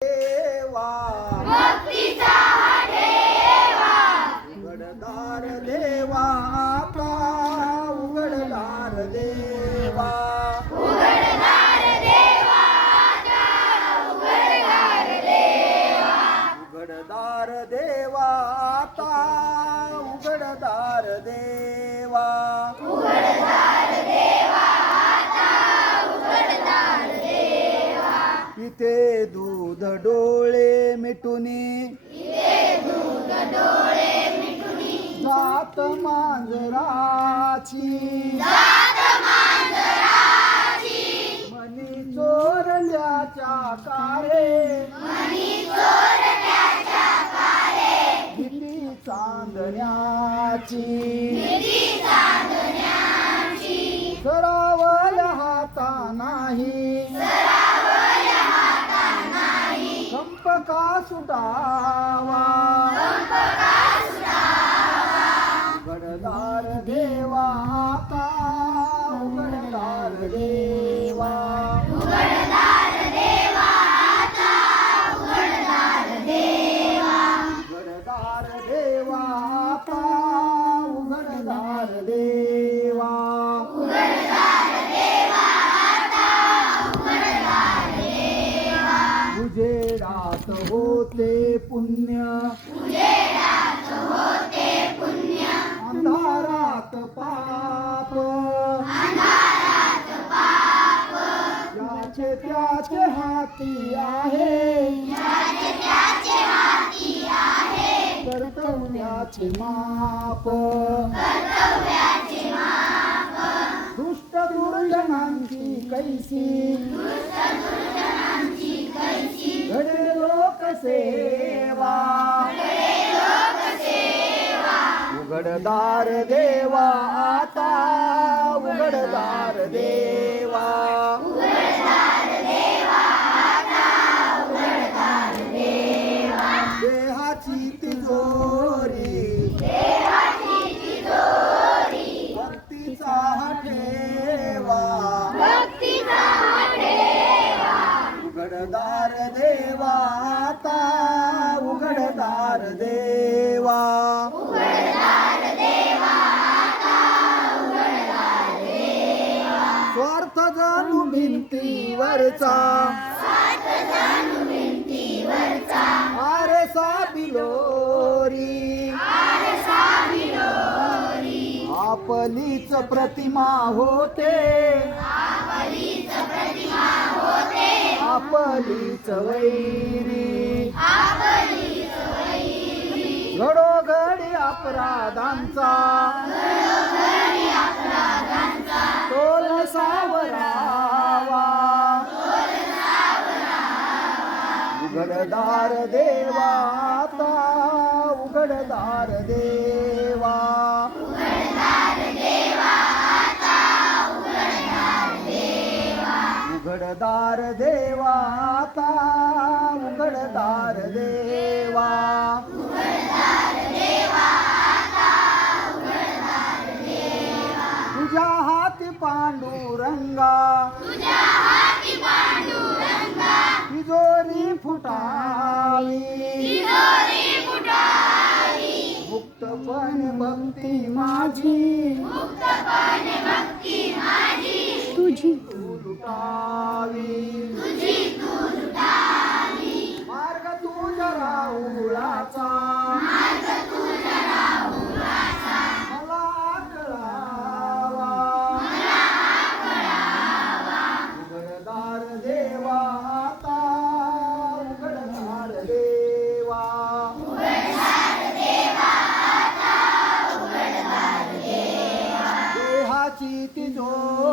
देवा भक्तीचा हा ठेवा उघडदार देवा आता उघडदार देवा उघडदार देवा आता उघडदार देवा उघडदार देवा आता उघडदार देवा उघडदार देवा आता उघडदार देवा इथे दूध डोळे मिटुनी इथे दूध डोळे मिटुनी जात मांजराची जात मांजराची मनी चोरल्याच्या कारे मनी चोरट्याच्या कारे किती चांदण्याची किती चांदण्याची सरावल्या हाता नाही सरावल्या हाता नाही कंप का सुटावा कंपका सुटावा उघडदार देवा आता उघडदार देवा उघडदार देवा आता उघडदार देवा उघडदार देवा आता उघडदार देवा उघडदार देवा आता उघडदार देवा उजेडात होते पुण्य उजेडात होते पुण्य अंधारात पाप अंधारात पाप ज्याचे त्याचे हाती आहे ज्याचे त्याचे हाती आहे कर्तव्याचे माप कर्तव्याचे माप दुष्ट दुर्जनांची कैसी दुर्जनांची कैसी घडे लोकसेवा लोकसेवा उघडदार देवा आता उघडदार देवा उघडदार देवा आता उघडदार देवा देहाची तिजोरी देवाची तिजोरी भक्तीचा हा ठेवा भक्तीचा ठेवा उघडदार देवा आता उघडदार देवा उघडदार देवा आता उघडदार देवा स्वार्थ जाणू भिंतीवरचा सात जाणू भिंतीवरचा आरसा बिलोरी आरसा बिलोरी आपलीच प्रतिमा होते आपलीच प्रतिमा होते आपलीच वैरी आपलीच वैरी घडोघडी अपराधांचा घडी अपराधांचा तोल सावरावा उघडदार देवा आता उघडदार देवा उघडदार देवा आता उघडदार देवा उघडदार देवा आता उघडदार देवा उघडदार देवा आता उघडदार देवा तुझ्या हाती पांडुरंगा तुझ्या हाती पांडुरंगा तिजोरी फुटावी तिजोरी फुटावी मुक्तपणे भक्ती माझी मुक्तपणे भक्ती माझी तुझी तू लुटावी तुझी तू लुटावी मार्ग तुझ्या राहुळाचा मार्ग तुझ्या राहुळाचा मला कळावा मला कळावा उघडदार देवा आता उघडदार देवा उघडदार देवा आता उघडदार देवा देहाची तिजोरी